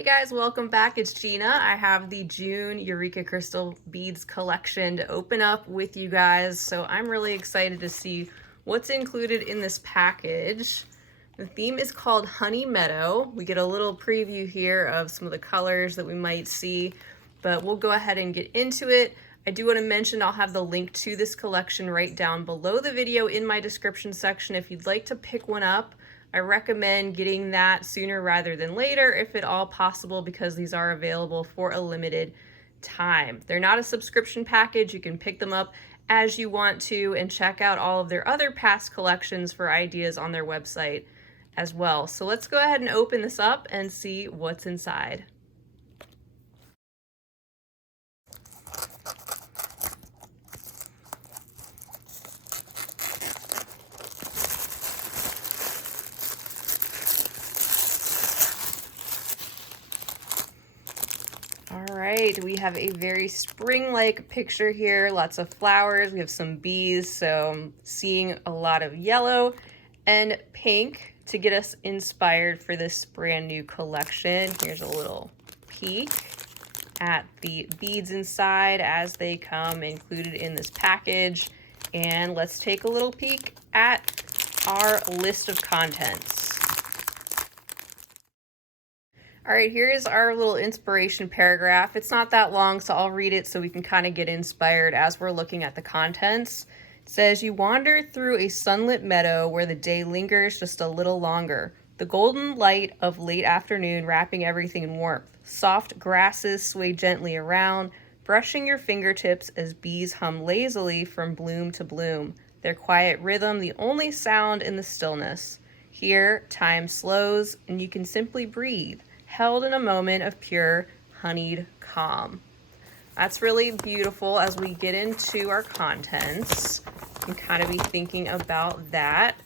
Hey guys, welcome back. It's Gina. I have the June Eureka crystal beads collection to open up with you guys. So I'm really excited to see what's included in this package. The theme is called HoneyMeadow. We get a little preview here of some of the colors that we might see, but we'll go ahead and get into it. I do want to mention I'll have the link to this collection right down below the video in my description section. If you'd like to pick one up, I recommend getting that sooner rather than later, if at all possible, because these are available for a limited time. They're not a subscription package. You can pick them up as you want to and check out all of their other past collections for ideas on their website as well. So let's go ahead and open this up and see what's inside. All right, we have a very spring-like picture here, lots of flowers. We have some bees, so I'm seeing a lot of yellow and pink to get us inspired for this brand new collection. Here's a little peek at the beads inside as they come included in this package. And let's take a little peek at our list of contents. All right, here is our little inspiration paragraph. It's not that long, so I'll read it so we can kind of get inspired as we're looking at the contents. It says, you wander through a sunlit meadow where the day lingers just a little longer. The golden light of late afternoon wrapping everything in warmth. Soft grasses sway gently around, brushing your fingertips as bees hum lazily from bloom to bloom. Their quiet rhythm, the only sound in the stillness. Here, time slows and you can simply breathe, held in a moment of pure, honeyed calm. That's really beautiful. As we get into our contents, you can kind of be thinking about that.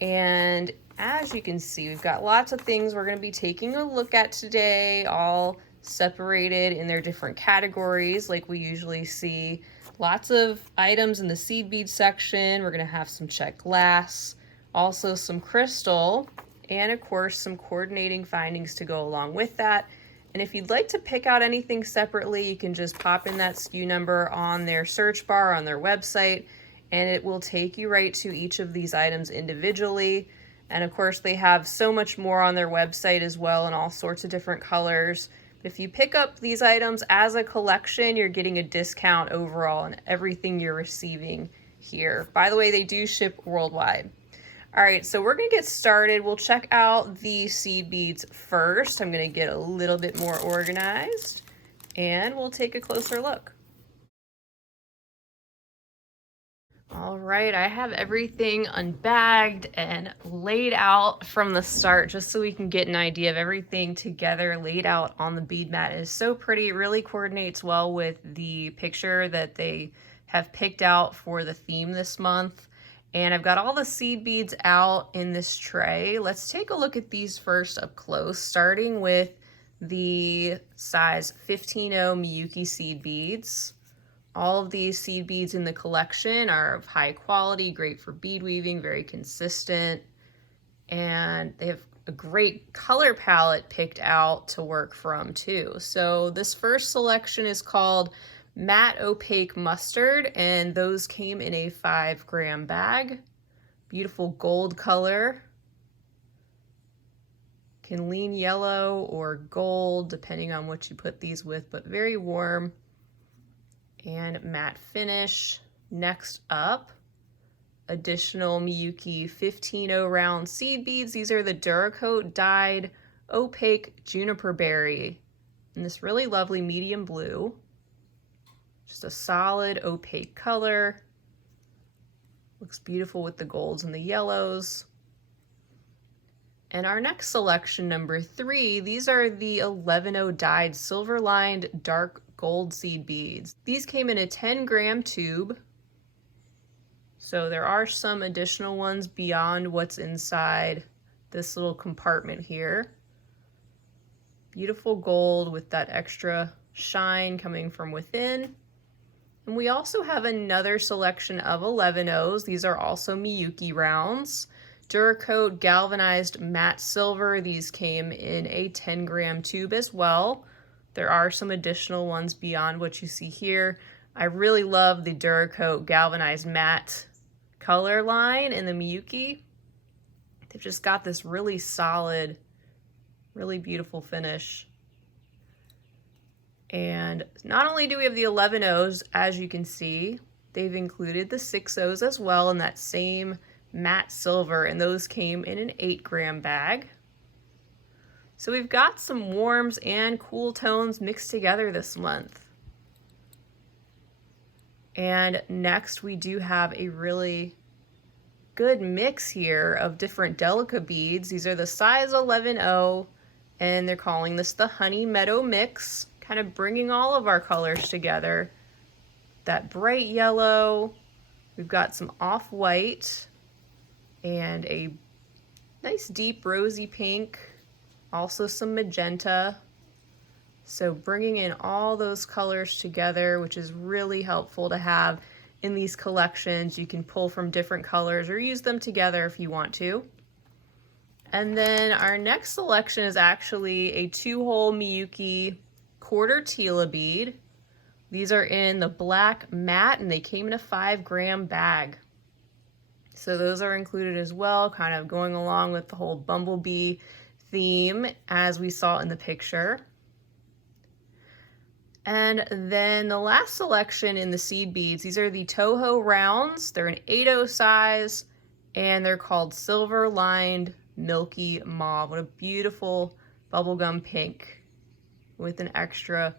And as you can see, we've got lots of things we're going to be taking a look at today, all separated in their different categories like we usually see. Lots of items in the seed bead section. We're going to have some Czech glass, also some crystal, and of course some coordinating findings to go along with that. And if you'd like to pick out anything separately, you can just pop in that SKU number on their search bar on their website, and it will take you right to each of these items individually. And of course they have so much more on their website as well in all sorts of different colors. But if you pick up these items as a collection, you're getting a discount overall on everything you're receiving here. By the way, they do ship worldwide. All right, so we're gonna get started. We'll check out the seed beads first. I'm gonna get a little bit more organized and we'll take a closer look. All right, I have everything unbagged and laid out from the start just so we can get an idea of everything together laid out on the bead mat. It is so pretty. It really coordinates well with the picture that they have picked out for the theme this month. And I've got all the seed beads out in this tray. Let's take a look at these first up close, starting with the size 15-0 Miyuki seed beads. All of these seed beads in the collection are of high quality, great for bead weaving, very consistent. And they have a great color palette picked out to work from too. So this first selection is called Matte Opaque Mustard, and those came in a 5-gram bag. Beautiful gold color. Can lean yellow or gold depending on what you put these with, but very warm and matte finish. Next up, additional Miyuki 15-0 round seed beads. These are the Duracoat dyed opaque juniper berry in this really lovely medium blue. Just a solid opaque color. Looks beautiful with the golds and the yellows. And our next selection, number 3, these are the 11-0 dyed silver lined dark gold seed beads. These came in a 10-gram tube. So there are some additional ones beyond what's inside this little compartment here. Beautiful gold with that extra shine coming from within. And we also have another selection of 11-0s. These are also Miyuki rounds. Duracoat galvanized matte silver. These came in a 10-gram tube as well. There are some additional ones beyond what you see here. I really love the Duracoat galvanized matte color line in the Miyuki. They've just got this really solid, really beautiful finish. And not only do we have the 11/0s, as you can see, they've included the 6/0s as well in that same matte silver, and those came in an 8-gram bag. So we've got some warms and cool tones mixed together this month. And next we do have a really good mix here of different Delica beads. These are the size 11/0, and they're calling this the HoneyMeadow mix, kind of bringing all of our colors together. That bright yellow, we've got some off-white, and a nice deep rosy pink, also some magenta. So bringing in all those colors together, which is really helpful to have in these collections. You can pull from different colors or use them together if you want to. And then our next selection is actually a 2-hole Miyuki quarter Tila bead. These are in the black matte, and they came in a 5-gram bag. So those are included as well, kind of going along with the whole bumblebee theme as we saw in the picture. And then the last selection in the seed beads, these are the Toho rounds. They're an 8/0 size, and they're called Silver Lined Milky Mauve. What a beautiful bubblegum pink with an extra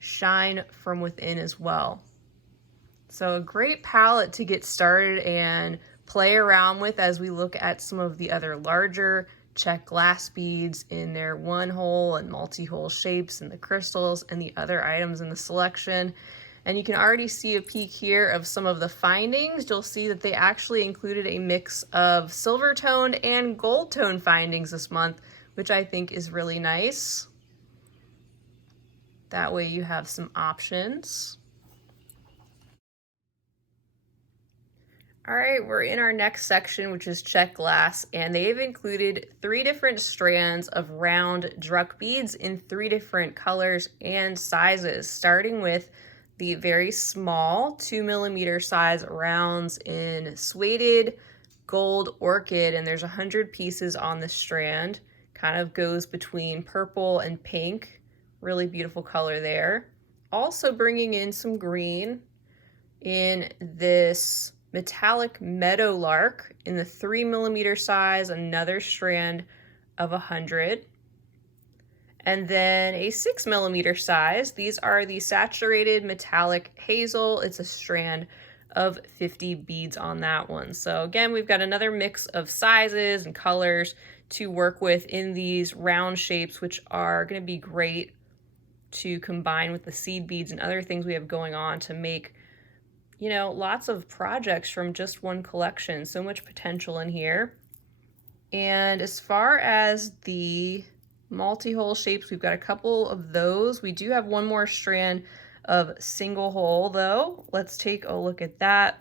shine from within as well. So a great palette to get started and play around with as we look at some of the other larger Czech glass beads in their 1-hole and multi-hole shapes, and the crystals and the other items in the selection. And you can already see a peek here of some of the findings. You'll see that they actually included a mix of silver toned and gold tone findings this month, which I think is really nice. That way you have some options. All right, we're in our next section, which is Czech glass, and they've included 3 different strands of round Druk beads in 3 different colors and sizes, starting with the very small 2mm size rounds in suede gold orchid, and there's 100 pieces on the strand. Kind of goes between purple and pink. Really beautiful color there. Also bringing in some green in this metallic meadowlark in the 3mm size, another strand of 100. And then a 6mm size. These are the saturated metallic hazel. It's a strand of 50 beads on that one. So again, we've got another mix of sizes and colors to work with in these round shapes, which are going to be great to combine with the seed beads and other things we have going on to make, you know, lots of projects from just one collection. So much potential in here. And as far as the multi-hole shapes, we've got a couple of those. We do have one more strand of single hole though. Let's take a look at that.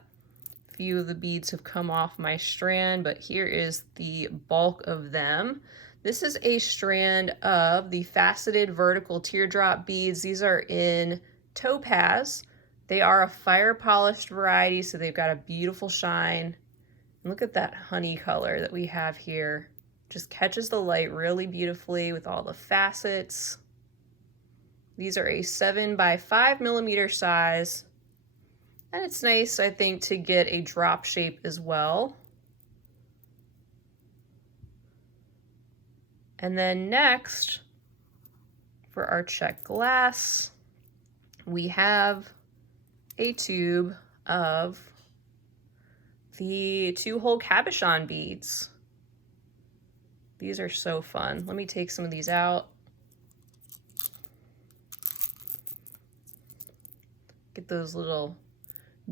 A few of the beads have come off my strand, but here is the bulk of them. This is a strand of the faceted vertical teardrop beads. These are in topaz. They are a fire polished variety, so they've got a beautiful shine. And look at that honey color that we have here. Just catches the light really beautifully with all the facets. These are a 7 by 5mm size. And it's nice, I think, to get a drop shape as well. And then next, for our Czech glass, we have a tube of the 2-hole cabochon beads. These are so fun. Let me take some of these out. Get those little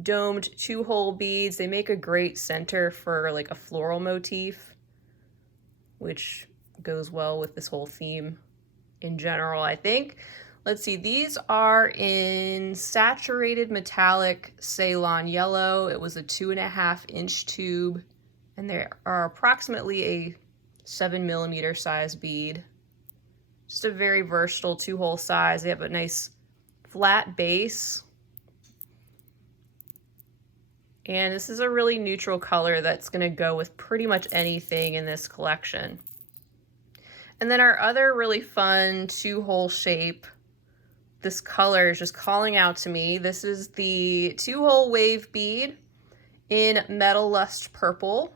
domed 2-hole beads. They make a great center for like a floral motif, which goes well with this whole theme in general, I think. Let's see, these are in saturated metallic Ceylon yellow. It was a 2.5-inch tube, And they are approximately a 7mm size bead. Just a very versatile 2-hole size. They have a nice flat base. And this is a really neutral color that's going to go with pretty much anything in this collection. And then our other really fun 2-hole shape, this color is just calling out to me. This is the 2-hole wave bead in Metal Lust Purple.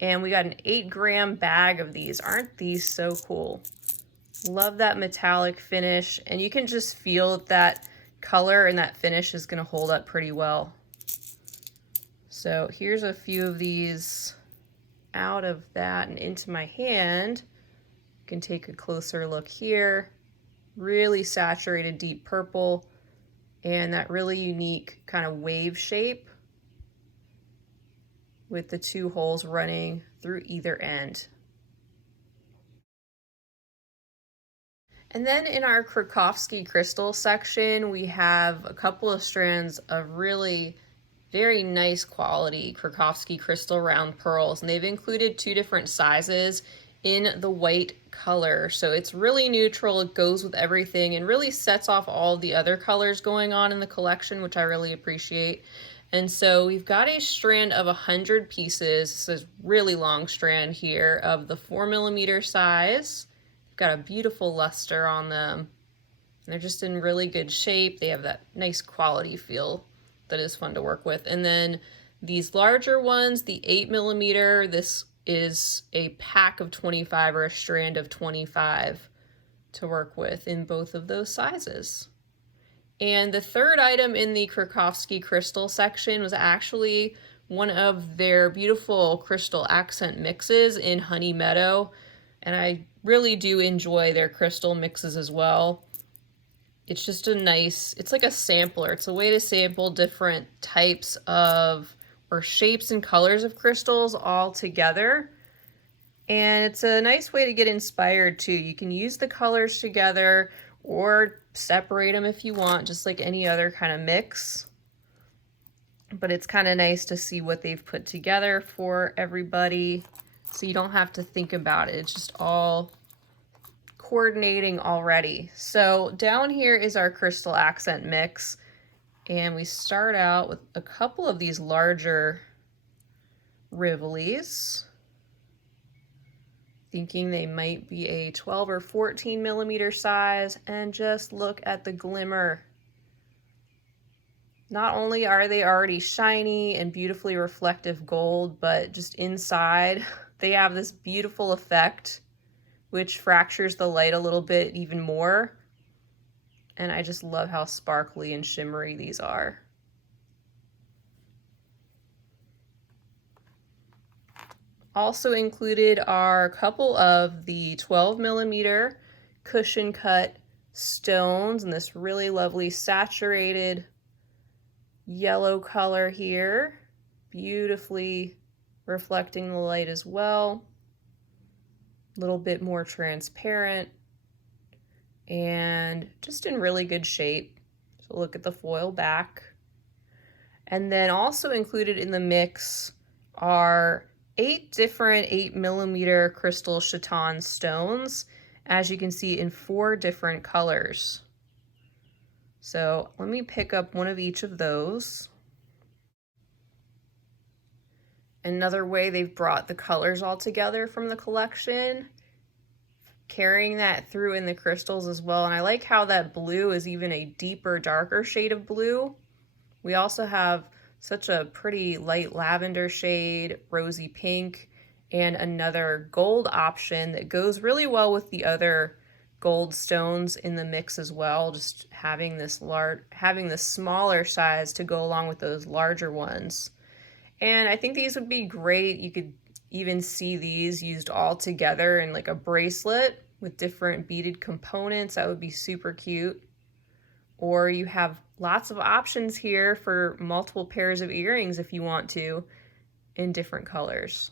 And we got an 8-gram bag of these. Aren't these so cool? Love that metallic finish. And you can just feel that color and that finish is going to hold up pretty well. So here's a few of these out of that and into my hand. You can take a closer look here. Really saturated deep purple and that really unique kind of wave shape with the 2 holes running through either end. And then in our Krakovski crystal section, we have a couple of strands of really very nice quality Krakovski crystal round pearls, and they've included 2 different sizes in the white color. So it's really neutral, it goes with everything, and really sets off all the other colors going on in the collection, which I really appreciate. And so we've got a strand of 100 pieces. This is a really long strand here of the 4mm size. Got a beautiful luster on them. And they're just in really good shape. They have that nice quality feel that is fun to work with. And then these larger ones, the 8mm, this is a pack of 25 or a strand of 25 to work with in both of those sizes. And the third item in the Krakovski crystal section was actually one of their beautiful crystal accent mixes in HoneyMeadow. And I really do enjoy their crystal mixes as well. It's just a nice, it's like a sampler. It's a way to sample different types of, or shapes and colors of crystals all together. And it's a nice way to get inspired too. You can use the colors together or separate them if you want, just like any other kind of mix. But it's kind of nice to see what they've put together for everybody, so you don't have to think about it. It's just all coordinating already. So down here is our crystal accent mix, and we start out with a couple of these larger Rivolis, thinking they might be a 12 or 14mm size, and just look at the glimmer. Not only are they already shiny and beautifully reflective gold, but just inside they have this beautiful effect which fractures the light a little bit even more. And I just love how sparkly and shimmery these are. Also included are a couple of the 12mm cushion cut stones in this really lovely saturated yellow color here, beautifully reflecting the light as well. A little bit more transparent and just in really good shape. So look at the foil back. And then also included in the mix are 8 different 8mm crystal chaton stones, as you can see, in 4 different colors. So let me pick up one of each of those. Another way they've brought the colors all together from the collection, carrying that through in the crystals as well. And I like how that blue is even a deeper, darker shade of blue. We also have such a pretty light lavender shade, rosy pink, and another gold option that goes really well with the other gold stones in the mix as well. Just having this smaller size to go along with those larger ones. And I think these would be great. You could even see these used all together in like a bracelet with different beaded components. That would be super cute. Or you have lots of options here for multiple pairs of earrings if you want to, in different colors.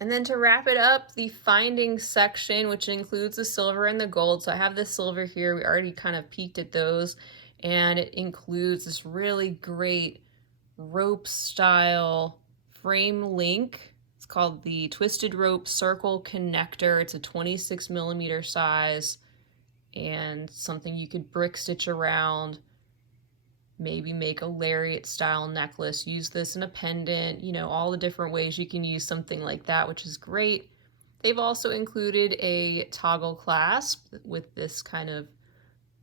And then to wrap it up, the findings section, which includes the silver and the gold. So I have the silver here. We already kind of peeked at those. And it includes this really great rope style frame link. It's called the Twisted Rope Circle Connector. It's a 26mm size and something you could brick stitch around, maybe make a lariat style necklace, use this in a pendant, you know, all the different ways you can use something like that, which is great. They've also included a toggle clasp with this kind of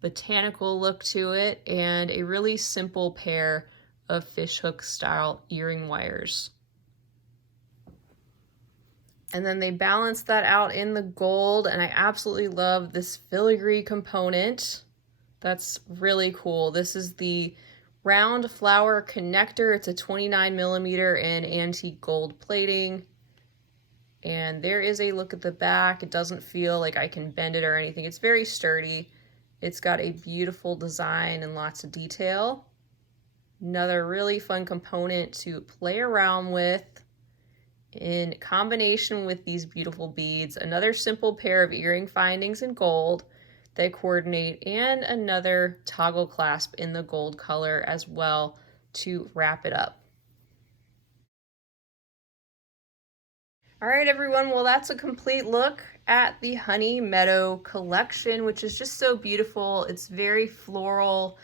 botanical look to it and a really simple pair of fishhook style earring wires. And then they balance that out in the gold, and I absolutely love this filigree component. That's really cool. This is the round flower connector. It's a 29mm in antique gold plating. And there is a look at the back. It doesn't feel like I can bend it or anything. It's very sturdy. It's got a beautiful design and lots of detail. Another really fun component to play around with in combination with these beautiful beads. Another simple pair of earring findings in gold that coordinate, and another toggle clasp in the gold color as well to wrap it up. All right, everyone, well, that's a complete look at the HoneyMeadow collection, which is just so beautiful. It's very floral,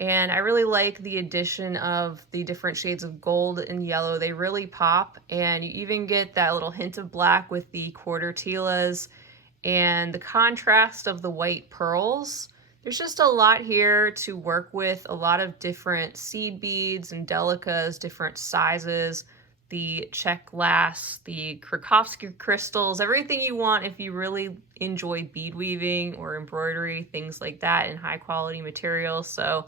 and I really like the addition of the different shades of gold and yellow. They really pop, and you even get that little hint of black with the quarter tilas and the contrast of the white pearls. There's just a lot here to work with, a lot of different seed beads and delicas, different sizes, the Czech glass, the Krakovski crystals, everything you want if you really enjoy bead weaving or embroidery, things like that, in high quality materials. So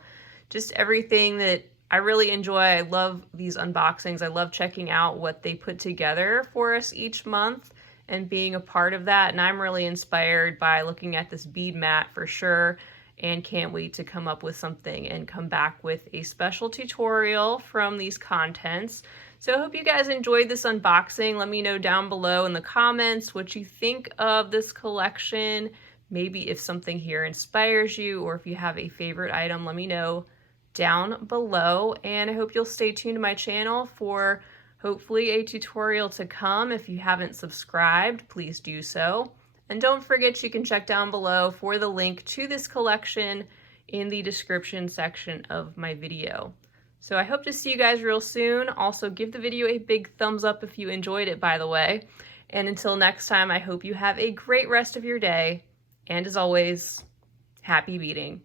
just everything that I really enjoy. I love these unboxings. I love checking out what they put together for us each month and being a part of that. And I'm really inspired by looking at this bead mat for sure, and can't wait to come up with something and come back with a special tutorial from these contents. So I hope you guys enjoyed this unboxing. Let me know down below in the comments what you think of this collection. Maybe if something here inspires you, or if you have a favorite item, let me know down below. And I hope you'll stay tuned to my channel for hopefully a tutorial to come. If you haven't subscribed, please do so. And don't forget, you can check down below for the link to this collection in the description section of my video. So I hope to see you guys real soon. Also, give the video a big thumbs up if you enjoyed it, by the way. And until next time, I hope you have a great rest of your day. And as always, happy beading.